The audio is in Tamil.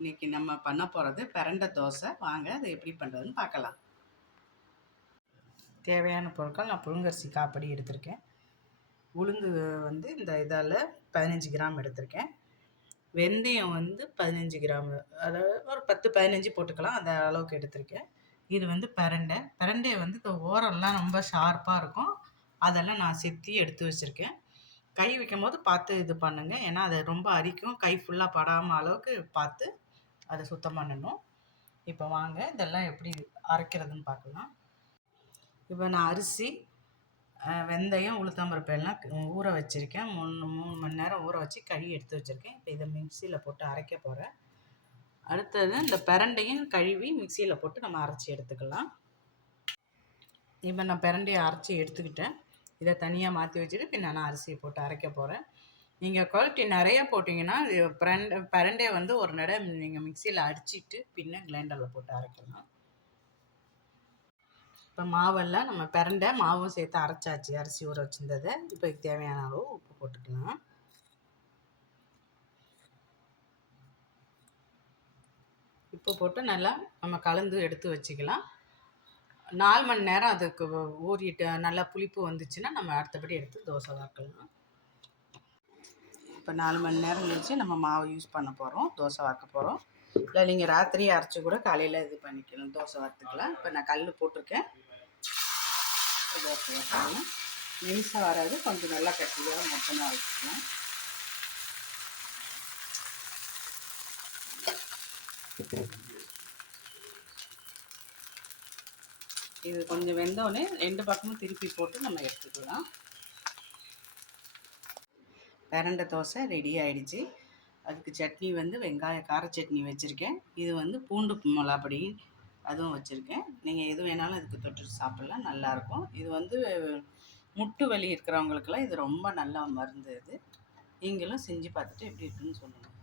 இன்றைக்கி நம்ம பண்ண போகிறது பிரண்டை தோசை. வாங்க அதை எப்படி பண்ணுறதுன்னு பார்க்கலாம். தேவையான பொருட்கள் நான் புழுங்கரிசி காப்படி எடுத்திருக்கேன். உளுந்து வந்து இந்த இதால் 15 கிராம் எடுத்திருக்கேன். வெந்தயம் வந்து 15 கிராம், அதாவது ஒரு 10-15 போட்டுக்கலாம், அந்த அளவுக்கு எடுத்திருக்கேன். இது வந்து பிரண்டையை வந்து இந்த ஓரம்லாம் ரொம்ப ஷார்ப்பாக இருக்கும், அதெல்லாம் நான் செத்தி எடுத்து வச்சுருக்கேன். கை வைக்கும் போது பார்த்து இது பண்ணுங்கள், ஏன்னா அது ரொம்ப அரிக்கும். கை ஃபுல்லாக படாமல் அளவுக்கு பார்த்து அதை சுத்தம் பண்ணணும். இப்போ வாங்க இதெல்லாம் எப்படி அரைக்கிறதுன்னு பார்க்கலாம். இப்போ நான் அரிசி, வெந்தயம், உளுத்தம்பருப்பு எல்லாம் ஊற வச்சுருக்கேன். 3 மணி நேரம் ஊற வச்சு கழுவி எடுத்து வச்சுருக்கேன். இப்போ இதை மிக்சியில் போட்டு அரைக்க போகிறேன். அடுத்தது இந்த பிரண்டையும் கழுவி மிக்சியில் போட்டு நம்ம அரைச்சி எடுத்துக்கலாம். இப்போ நான் பிரண்டையை அரைச்சி எடுத்துக்கிட்டேன். இதை தனியாக மாற்றி வச்சுட்டு பின்ன நான் அரிசியை போட்டு அரைக்க போகிறேன். நீங்கள் குவாலிட்டி நிறையா போட்டிங்கன்னா பிரண்டையை வந்து ஒரு நடை நீங்கள் மிக்சியில் அடிச்சிட்டு பின்ன கிரைண்டரில் போட்டு அரைக்கலாம். இப்போ மாவெல்லாம் நம்ம பிரண்டை மாவும் சேர்த்து அரைச்சாச்சு, அரிசி ஊற வச்சுருந்ததை. இப்போ இதுக்கு தேவையான அளவு உப்பு போட்டுக்கலாம். உப்பு போட்டு நல்லா நம்ம கலந்து எடுத்து வச்சுக்கலாம். 4 மணி நேரம் அதுக்கு ஊறிட்டு நல்லா புளிப்பு வந்துச்சுன்னா நம்ம அடுத்தபடி எடுத்து தோசை வார்க்கலாம். இப்போ 4 மணி நேரம் கழிச்சு நம்ம மாவு யூஸ் பண்ண போகிறோம், தோசை வார்க்க போகிறோம். இல்லை நீங்கள் ராத்திரியே அரைச்சி கூட காலையில் இது பண்ணிக்கலாம், தோசை வார்த்துக்கலாம். இப்போ நான் கல் போட்டிருக்கேன். தோசை வார்க்கலாம். மெலிசாக வராது, கொஞ்சம் நல்லா கட்டியாக மொத்தமாக வச்சுக்கலாம். இது கொஞ்சம் வெந்தோடனே 2 பக்கமும் திருப்பி போட்டு நம்ம எடுத்துக்கலாம். பிரண்டை தோசை ரெடி ஆகிடுச்சு. அதுக்கு சட்னி வந்து கார சட்னி வச்சுருக்கேன். இது வந்து பூண்டு மிளகாப்பொடி அதுவும் வச்சுருக்கேன். நீங்கள் எது வேணாலும் அதுக்கு தொட்டு சாப்பிட்லாம், நல்லாயிருக்கும். இது வந்து முட்டு வலி இருக்கிறவங்களுக்கெல்லாம் இது ரொம்ப நல்ல மருந்து. இது நீங்களும் செஞ்சு பார்த்துட்டு எப்படி இருக்குன்னு சொல்லுங்கள்.